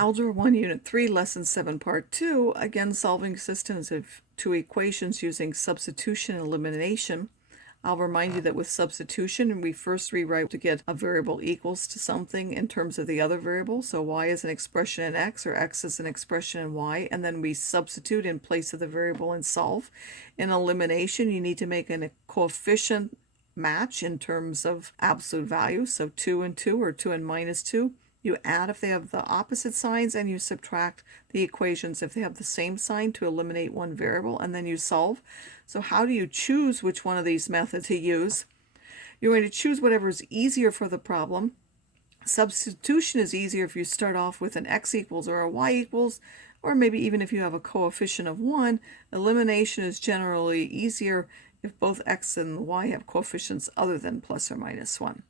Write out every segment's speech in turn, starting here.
Algebra 1, Unit 3, Lesson 7, Part 2, again solving systems of two equations using substitution and elimination. I'll remind you that with substitution, we first rewrite to get a variable equals to something in terms of the other variable. So y is an expression in x, or x is an expression in y, and then we substitute in place of the variable and solve. In elimination, you need to make a coefficient match in terms of absolute value, so 2 and 2, or 2 and minus 2. You add if they have the opposite signs, and you subtract the equations if they have the same sign to eliminate one variable, and then you solve. So how do you choose which one of these methods to use? You're going to choose whatever is easier for the problem. Substitution is easier if you start off with an x equals or a y equals, or maybe even if you have a coefficient of 1. Elimination is generally easier if both x and y have coefficients other than plus or minus 1.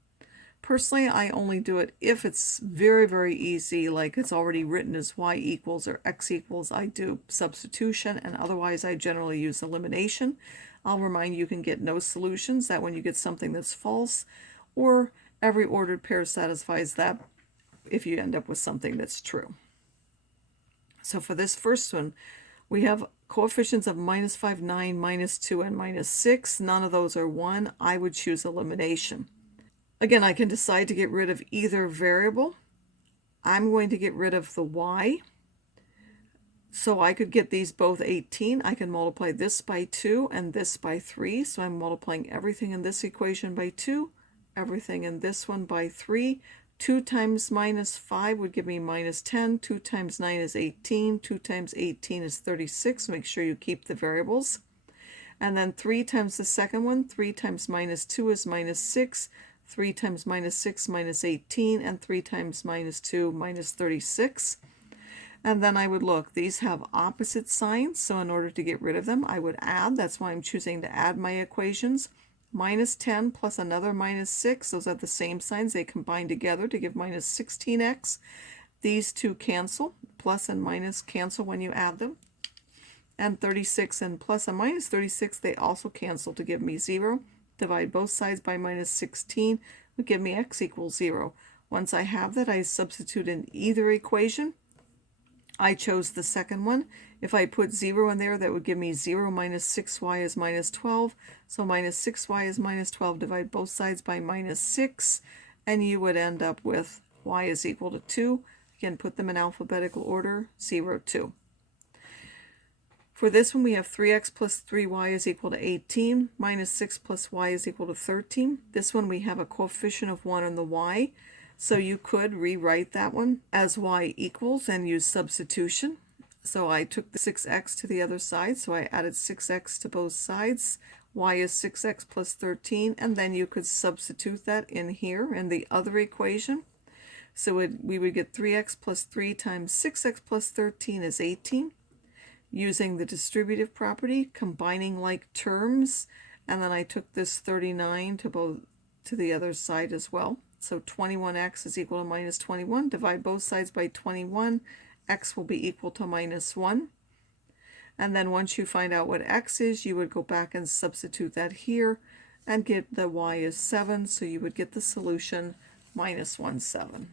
Personally, I only do it if it's very, very easy, like it's already written as y equals or x equals. I do substitution, and otherwise I generally use elimination. I'll remind you can get no solutions, that when you get something that's false, or every ordered pair satisfies that if you end up with something that's true. So for this first one, we have coefficients of minus 5, 9, minus 2, and minus 6. None of those are 1. I would choose elimination. Again, I can decide to get rid of either variable. I'm going to get rid of the y. So I could get these both 18. I can multiply this by 2 and this by 3. So I'm multiplying everything in this equation by 2, everything in this one by 3. 2 times minus 5 would give me minus 10. 2 times 9 is 18. 2 times 18 is 36. Make sure you keep the variables. And then 3 times the second one. 3 times minus 2 is minus 6. 3 times minus 6, minus 18, and 3 times minus 2, minus 36. And then I would look, these have opposite signs, so in order to get rid of them, I would add. That's why I'm choosing to add my equations. Minus 10 plus another minus 6, those are the same signs. They combine together to give minus 16x. These two cancel. Plus and minus cancel when you add them. And 36 and plus and minus 36, they also cancel to give me 0. Divide both sides by minus 16 would give me x equals 0. Once I have that, I substitute in either equation. I chose the second one. If I put 0 in there, that would give me 0 minus 6y is minus 12. So minus 6y is minus 12. Divide both sides by minus 6, and you would end up with y is equal to 2. Again, put them in alphabetical order, 0, 2. For this one, we have 3x plus 3y is equal to 18, minus 6 plus y is equal to 13. This one, we have a coefficient of 1 on the y, so you could rewrite that one as y equals and use substitution. So I took the 6x to the other side, so I added 6x to both sides. Y is 6x plus 13, and then you could substitute that in here in the other equation. So we would get 3x plus 3 times 6x plus 13 is 18. Using the distributive property, combining like terms, and then I took this 39 to the other side as well. So 21x is equal to minus 21. Divide both sides by 21. X will be equal to minus 1. And then once you find out what x is, you would go back and substitute that here and get the y is 7. So you would get the solution minus 1, 7.